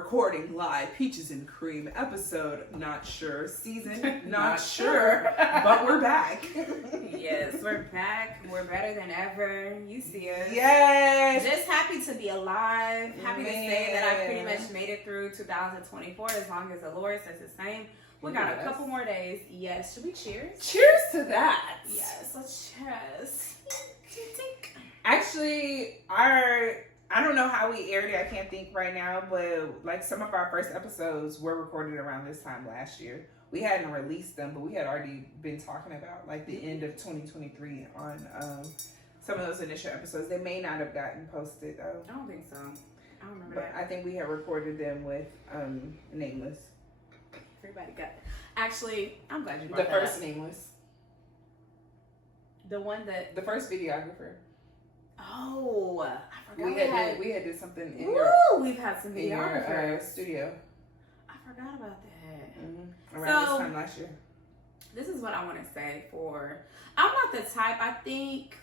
recording live. Peaches and Cream episode, not sure. Season, not sure. But we're back. Yes, we're back. We're better than ever. You see us. Yes. Just happy to be alive. Happy to say that I pretty much made it through 2024 as long as the Lord says the same. We got a couple more days. Yes. Should we cheers? Cheers to that. Yes, let's cheers. Actually, I don't know how we aired it. I can't think right now, but like some of our first episodes were recorded around this time last year. We hadn't released them, but we had already been talking about like the end of 2023 on some of those initial episodes. They may not have gotten posted though. I don't think so. I don't remember But that. I think we had recorded them with Nameless. Everybody got it. Actually, I'm glad you brought The that first up. Nameless. The one that... The first videographer. Oh, I forgot We had did something in we've had some in your videographers. studio. I forgot about that. Around this time last year. This is what I want to say I'm not the type, I think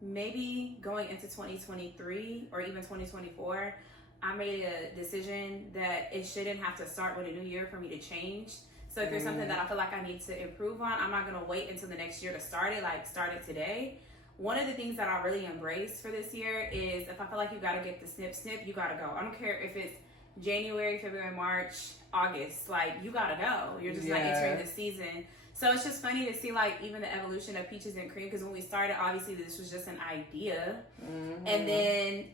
maybe going into 2023 or even 2024, I made a decision that it shouldn't have to start with a new year for me to change. So if there's something that I feel like I need to improve on, I'm not going to wait until the next year to start it, like start it today. One of the things that I really embrace for this year is if I feel like you got to get the snip, you got to go. I don't care if it's January, February, March, August, like you got to go. You're just not entering the season. So it's just funny to see like even the evolution of Peaches and Cream, because when we started, obviously this was just an idea. And then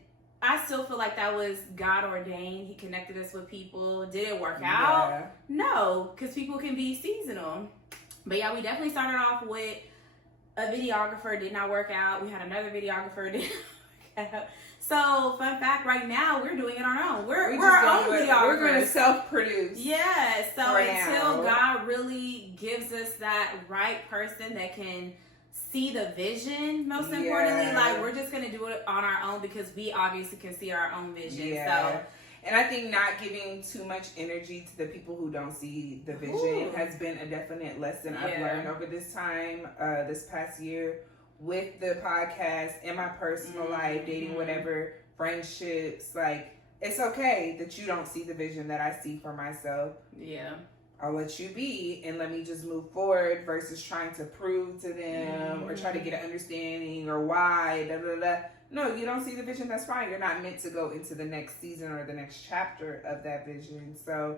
I still feel like that was God ordained. He connected us with people. Did it work out? No, because people can be seasonal. But yeah, we definitely started off with a videographer, did not work out. We had another videographer, did not work out. So, fun fact, right now, we're doing it on our own. We're our own videographers. We're going to self-produce. Yeah, so until God really gives us that right person that can see the vision, most importantly, like, we're just going to do it on our own because we obviously can see our own vision. Yeah. So, and I think not giving too much energy to the people who don't see the vision has been a definite lesson I've learned over this time, this past year, with the podcast, in my personal life, dating, whatever, friendships. Like, it's okay that you don't see the vision that I see for myself. Yeah. I'll let you be and let me just move forward versus trying to prove to them or try to get an understanding or why, No, you don't see the vision, that's fine. You're not meant to go into the next season or the next chapter of that vision. So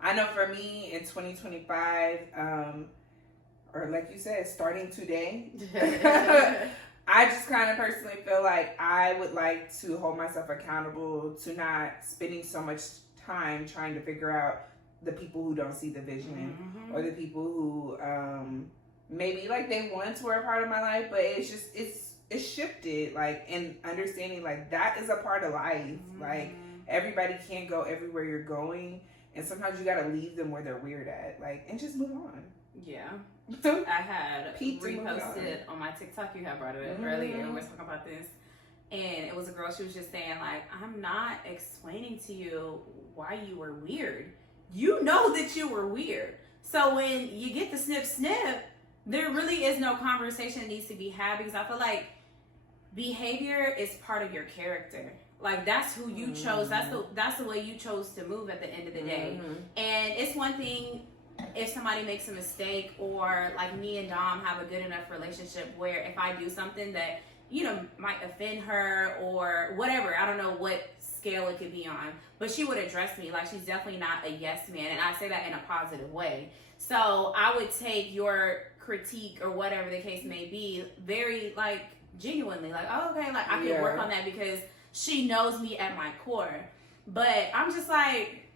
I know for me in 2025, or like you said, starting today, I just kind of personally feel like I would like to hold myself accountable to not spending so much time trying to figure out the people who don't see the vision or the people who maybe like they once were a part of my life, but it's shifted, like, in understanding like that is a part of life. Like, everybody can't go everywhere you're going, and sometimes you gotta leave them where they're weird at, like, and just move on. Yeah. I had reposted on my TikTok, you had brought it up earlier, and we were talking about this, and it was a girl, she was just saying like, I'm not explaining to you why you were weird. You know that you were weird. So when you get the snip, there really is no conversation that needs to be had, because I feel like behavior is part of your character. Like, that's who you chose. That's the way you chose to move at the end of the day. And it's one thing if somebody makes a mistake, or like me and Dom have a good enough relationship where if I do something that, you know, might offend her or whatever, I don't know what scale it could be on, but she would address me. Like, she's definitely not a yes man, and I say that in a positive way. So I would take your critique or whatever the case may be very like genuinely, like, oh, okay, like I can work on that because she knows me at my core. But I'm just like,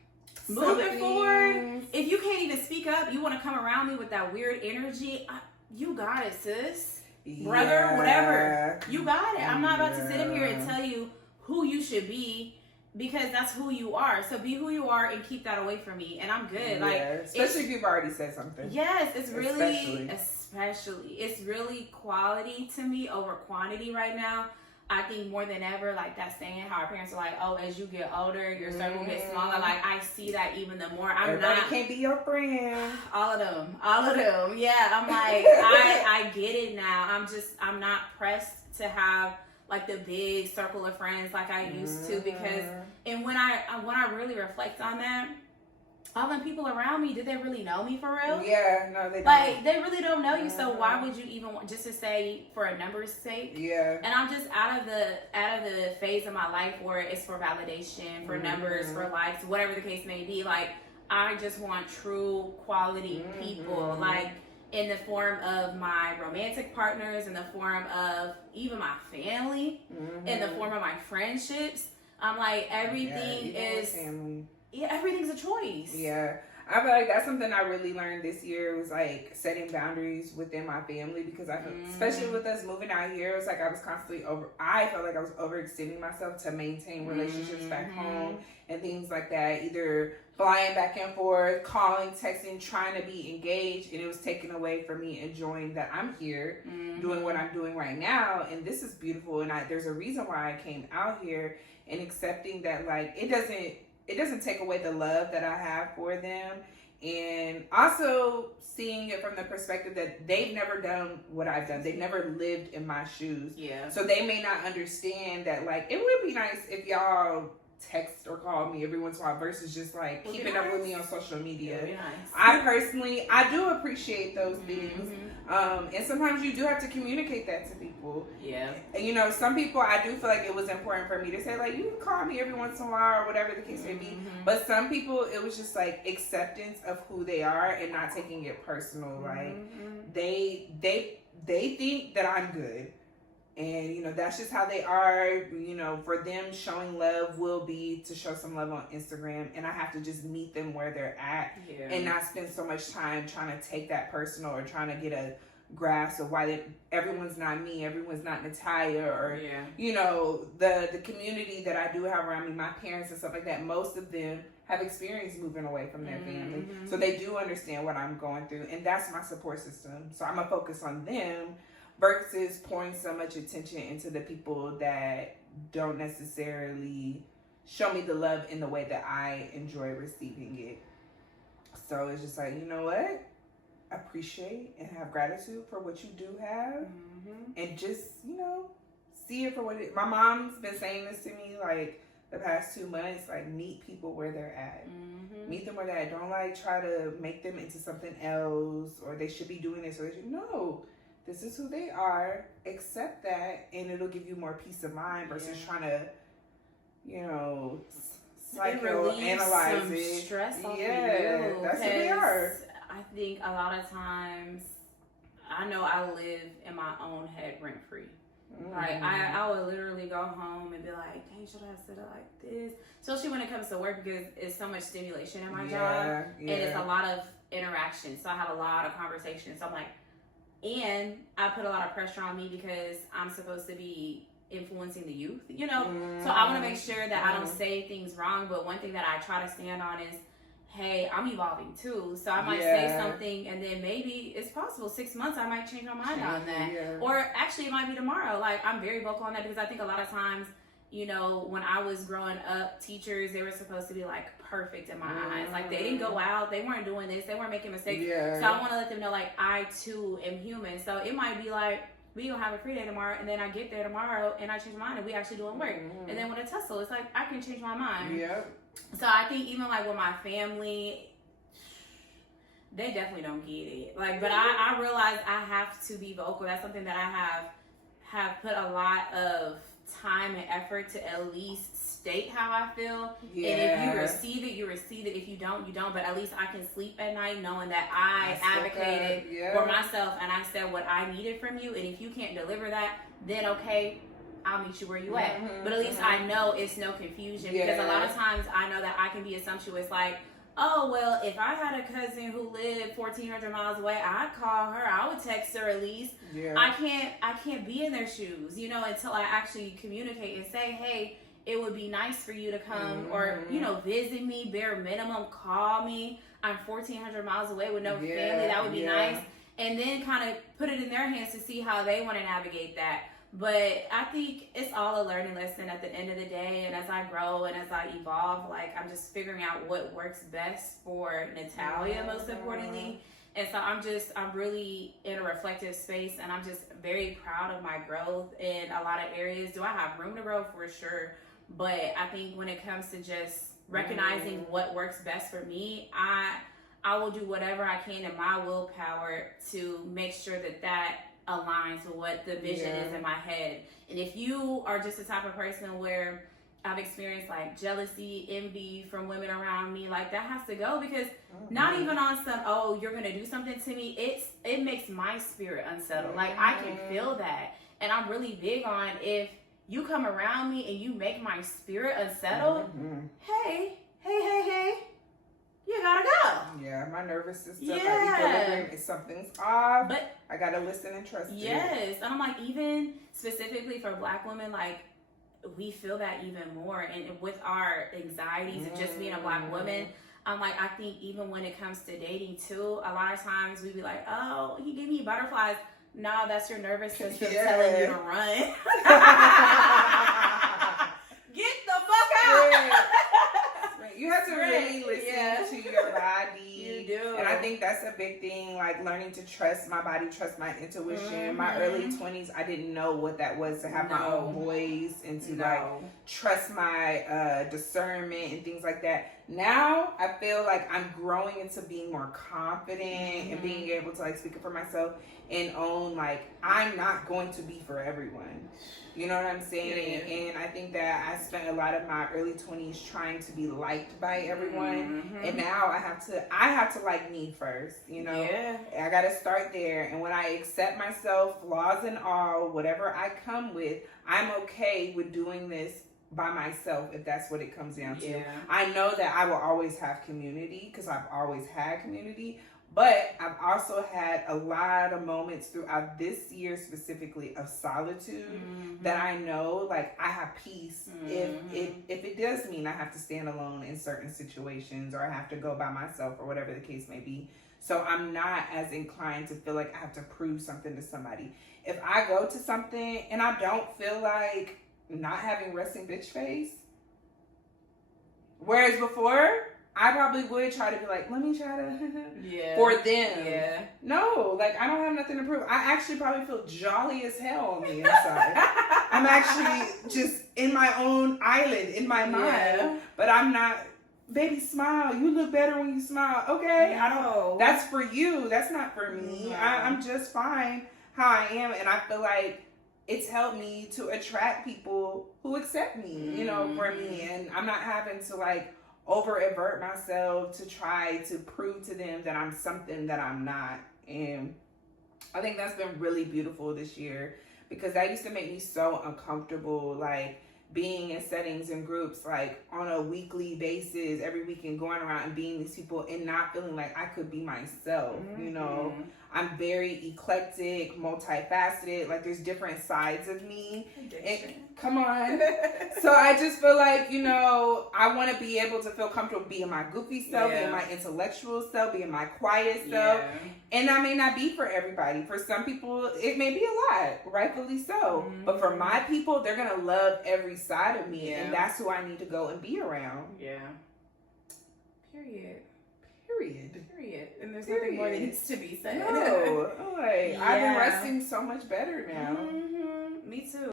moving forward, if you can't even speak up, you want to come around me with that weird energy, you got it, sis, brother, whatever, you got it. I'm not about to sit in here and tell you who you should be, because that's who you are. So be who you are and keep that away from me, and I'm good. Like, especially if you've already said something. Yes, it's really, especially, it's really quality to me over quantity right now. I think more than ever, like that saying, how our parents are like, oh, as you get older, your circle gets smaller. Like, I see that even the more. Everybody can't be your friend. All of them. Yeah, I'm like, I get it now. I'm not pressed to have like the big circle of friends like I used to, because and when I really reflect on that, all the people around me, did they really know me for real? Yeah, no, they don't. Like, they really don't know you, so why would you even want, just to say for a number's sake? Yeah. And I'm just out of the phase of my life where it's for validation, for numbers, for likes, whatever the case may be. Like, I just want true quality people, like in the form of my romantic partners, in the form of even my family, in the form of my friendships. I'm like, everything is family. Yeah, everything's a choice. Yeah. I feel like that's something I really learned this year, was like setting boundaries within my family, because I feel, especially with us moving out here, it's like I was constantly I felt like I was overextending myself to maintain relationships back home and things like that, either flying back and forth, calling, texting, trying to be engaged, and it was taken away from me enjoying that I'm here doing what I'm doing right now, and this is beautiful, and there's a reason why I came out here, and accepting that, like, it doesn't take away the love that I have for them. And also seeing it from the perspective that they've never done what I've done. They've never lived in my shoes. Yeah. So they may not understand that, like, it would be nice if y'all text or call me every once in a while versus just like keeping up with me on social media. Nice. I do appreciate those things. And sometimes you do have to communicate that to people. Yeah. And you know, some people, I do feel like it was important for me to say, like, you can call me every once in a while or whatever the case may be. But some people, it was just like acceptance of who they are and not taking it personal. Like they think that I'm good. And, you know, that's just how they are. You know, for them, showing love will be to show some love on Instagram. And I have to just meet them where they're at and not spend so much time trying to take that personal or trying to get a grasp of why everyone's not me, everyone's not Natalia, or, you know, the community that I do have around me, my parents and stuff like that. Most of them have experienced moving away from their family. So they do understand what I'm going through. And that's my support system. So I'm going to focus on them versus pouring so much attention into the people that don't necessarily show me the love in the way that I enjoy receiving it. So it's just like, you know what? Appreciate and have gratitude for what you do have. And just, you know, see it for what it is. My mom's been saying this to me, like, the past 2 months, like, meet people where they're at. Meet them where they're at. Don't, like, try to make them into something else, or they should be doing this, or they should. No. This is who they are. Accept that, and it'll give you more peace of mind versus trying to, you know, psychoanalyze it. Stress off of you. That's who they are. I think a lot of times, I know I live in my own head rent free. Like, I would literally go home and be like, dang, should I have said it like this? Especially when it comes to work, because it's so much stimulation in my job, and it's a lot of interaction. So I have a lot of conversations. So I'm like, and I put a lot of pressure on me because I'm supposed to be influencing the youth, you know? So I want to make sure that I don't say things wrong. But one thing that I try to stand on is, hey, I'm evolving too. So I might say something, and then maybe it's possible 6 months I might change my mind on that. Or actually it might be tomorrow. Like, I'm very vocal on that, because I think a lot of times, you know, when I was growing up, teachers, they were supposed to be like perfect in my eyes. Like, they didn't go out, they weren't doing this, they weren't making mistakes. So I want to let them know, like, I too am human. So it might be like, we gonna have a free day tomorrow, and then I get there tomorrow and I change my mind and we actually doing work. And then when it's hustle, it's like, I can change my mind. So I think even like with my family, they definitely don't get it. Like, but I realize I have to be vocal. That's something that I have put a lot of time and effort to at least state how I feel. And if you receive it, you receive it. If you don't, you don't. But at least I can sleep at night knowing that I advocated for myself and I said what I needed from you. And if you can't deliver that, then okay, I'll meet you where you at. But at least I know it's no confusion, because a lot of times I know that I can be assumptuous, like, oh, well, if I had a cousin who lived 1,400 miles away, I'd call her, I would text her at least. I can't be in their shoes, you know, until I actually communicate and say, hey, it would be nice for you to come or, you know, visit me, bare minimum, call me. I'm 1,400 miles away with no family. That would be nice. And then kind of put it in their hands to see how they want to navigate that. But I think it's all a learning lesson at the end of the day. And as I grow and as I evolve, like, I'm just figuring out what works best for Natalia, most importantly. And so I'm really in a reflective space, and I'm just very proud of my growth in a lot of areas. Do I have room to grow? For sure. But I think when it comes to just recognizing what works best for me, I will do whatever I can in my willpower to make sure that aligns with what the vision is in my head. And if you are just the type of person where I've experienced like jealousy, envy from women around me, like that has to go, because not even on some, oh, you're gonna do something to me, it makes my spirit unsettled. Like I can feel that. And I'm really big on, if you come around me and you make my spirit unsettled, hey, you gotta go. Yeah, my nervous system, my equilibrium, if something's off, but I gotta listen and trust it. Yes, and I'm like, even specifically for Black women, like we feel that even more, and with our anxieties of just being a Black woman, I'm like, I think even when it comes to dating too, a lot of times we be like, oh, he gave me butterflies. No, that's your nervous system telling you to run. Get the fuck out. Right. You have to really listen to your body. You do. And I think that's a big thing, like learning to trust my body, trust my intuition. My early 20s, I didn't know what that was, to have my own voice and to like trust my discernment and things like that. Now I feel like I'm growing into being more confident and being able to like speak up for myself and own, like, I'm not going to be for everyone. You know what I'm saying? And I think that I spent a lot of my early 20s trying to be liked by everyone. And now I have to like me first, you know? I got to start there. And when I accept myself, flaws and all, whatever I come with, I'm okay with doing this by myself, if that's what it comes down to. I know that I will always have community, because I've always had community. But I've also had a lot of moments throughout this year specifically of solitude that I know, like, I have peace if it does mean I have to stand alone in certain situations, or I have to go by myself, or whatever the case may be. So I'm not as inclined to feel like I have to prove something to somebody. If I go to something and I don't feel like not having resting bitch face, whereas before I probably would try to be like, let me try to for them. No, like I don't have nothing to prove. I actually probably feel jolly as hell on the inside. I'm actually just in my own island in my mind, but I'm not. Baby, smile. You look better when you smile. Okay, I don't. That's for you. That's not for me. I'm just fine how I am, and I feel like it's helped me to attract people who accept me, you know, for me, and I'm not having to like over-avert myself to try to prove to them that I'm something that I'm not. And I think that's been really beautiful this year, because that used to make me so uncomfortable, like being in settings and groups like on a weekly basis, every weekend, going around and being these people and not feeling like I could be myself. You know, I'm very eclectic, multifaceted, like there's different sides of me. Come on. So I just feel like, you know, I want to be able to feel comfortable being my goofy self, being my intellectual self, being my quiet self. And that may not be for everybody. For some people, it may be a lot, rightfully so. But for my people, they're going to love every side of me. And that's who I need to go and be around. Period. And there's Period. nothing more that needs to be said. No. Like, I've been resting so much better now. Me too.